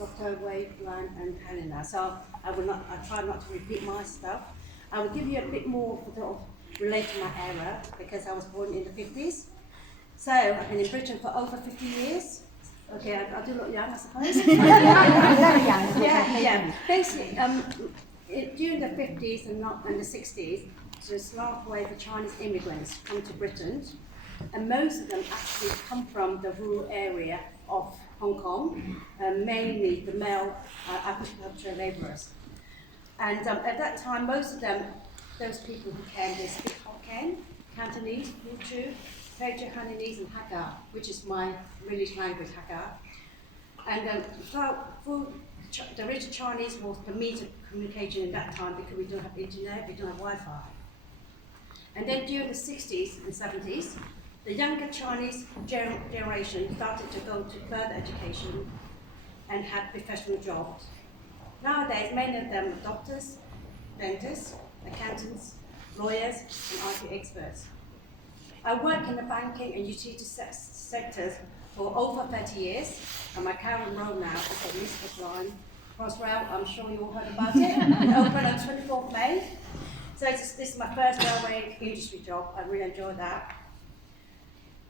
Dr. Wade, Lan, and Helena. So I try not to repeat my stuff. I will give you a bit more sort of relate to my era because I was born in the 50s. So I've been in Britain for over 50 years. Okay, I do look young, I suppose. Very young. Yeah. Basically, during the 50s and the 60s, to start with, the Chinese immigrants come to Britain, and most of them actually come from the rural area of Hong Kong, mainly the male agricultural labourers. And at that time, most of them, those people who came, they speak Hokkien, Cantonese, Teochew, Teochew, Hainanese, and Hakka, which is my village language, Hakka. And through the original Chinese was the means of communication in that time because we don't have internet, we don't have Wi-Fi. And then during the 60s and 70s, the younger Chinese generation started to go to further education and have professional jobs. Nowadays, many of them are doctors, dentists, accountants, lawyers, and IT experts. I work in the banking and utility sectors for over 30 years, and my current role now is at Elizabeth Line Crossrail. I'm sure you all heard about it. It opened on 24th May. So this is my first railway industry job. I really enjoy that.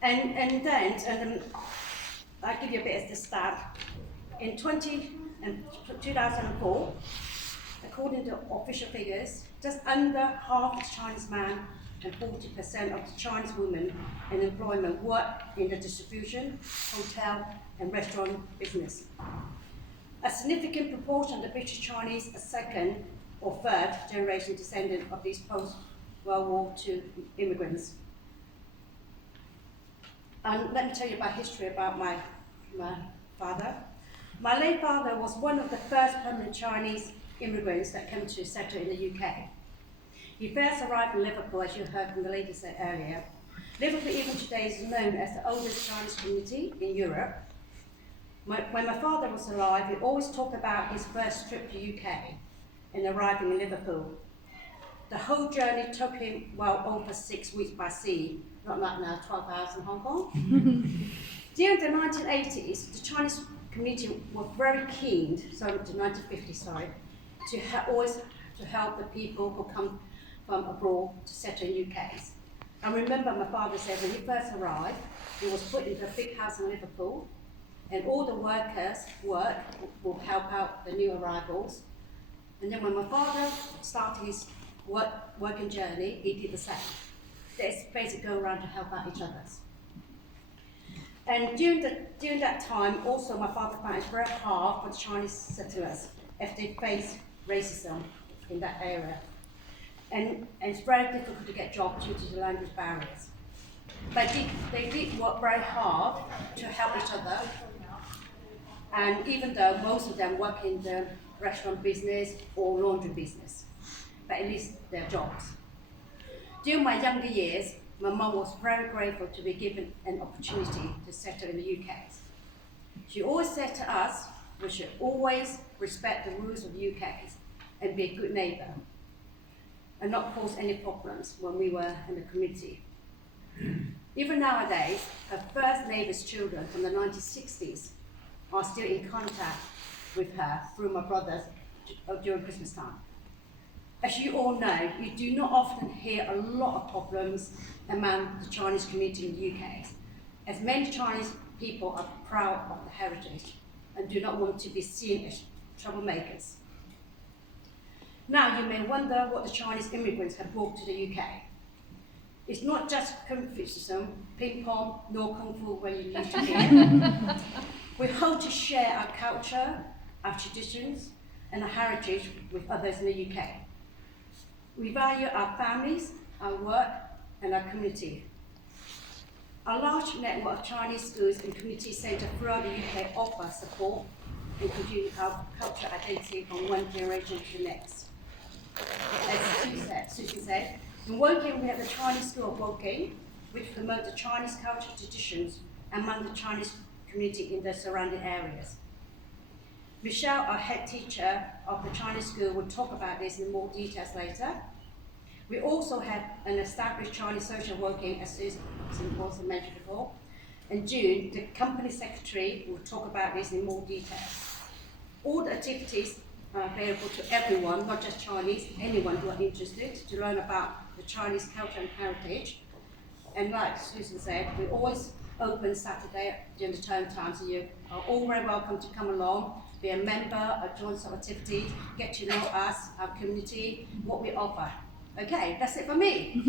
And then I'll give you a bit of the stat. In 2004, according to official figures, just under half the Chinese man and 40% of the Chinese women in employment work in the distribution, hotel, and restaurant business. A significant proportion of the British Chinese are second or third generation descendant of these post-World War II immigrants. And let me tell you about history about my father. My late father was one of the first permanent Chinese immigrants that came to settle in the UK. He first arrived in Liverpool, as you heard from the lady say earlier. Liverpool even today is known as the oldest Chinese community in Europe. When my father was alive, he always talked about his first trip to UK and arriving in Liverpool. The whole journey took him well over 6 weeks by sea, not like now 12 hours in Hong Kong. During the 1980s, the Chinese community was very keen, the 1950s, to help the people who come from abroad to settle in UK. I remember my father said when he first arrived, he was put into a big house in Liverpool, and all the workers will help out the new arrivals. And then when my father started his working journey, he did the same. They basically go around to help out each other. And during that time, also my father found it very hard for the Chinese settlers as they faced racism in that area. And it's very difficult to get jobs due to the language barriers. But they did work very hard to help each other. And even though most of them work in the restaurant business or laundry business, but at least their jobs. During my younger years, my mum was very grateful to be given an opportunity to settle in the UK. She always said to us, we should always respect the rules of the UK and be a good neighbour and not cause any problems when we were in the community. Even nowadays, her first neighbour's children from the 1960s are still in contact with her through my brothers during Christmas time. As you all know, you do not often hear a lot of problems among the Chinese community in the UK, as many Chinese people are proud of their heritage and do not want to be seen as troublemakers. Now you may wonder what the Chinese immigrants have brought to the UK. It's not just Confucianism, ping pong, nor kung fu where you used to hear. We hope to share our culture, our traditions, and our heritage with others in the UK. We value our families, our work, and our community. Our large network of Chinese schools and community centres throughout the UK offer support and continue our cultural identity from one generation to the next. As Susie said, in Woking we have the Chinese School of Woking, which promotes the Chinese cultural traditions among the Chinese community in the surrounding areas. Michelle, our head teacher of the Chinese school, will talk about this in more details later. We also have an established Chinese social working, as Susie also mentioned before. In June, the company secretary will talk about this in more details. All the activities are available to everyone, not just Chinese, anyone who are interested to learn about the Chinese culture and heritage. And like Susan said, we always open Saturday during the term time, so you are all very welcome to come along, be a member, or join some activities, get to know us, our community, what we offer. Okay, that's it for me.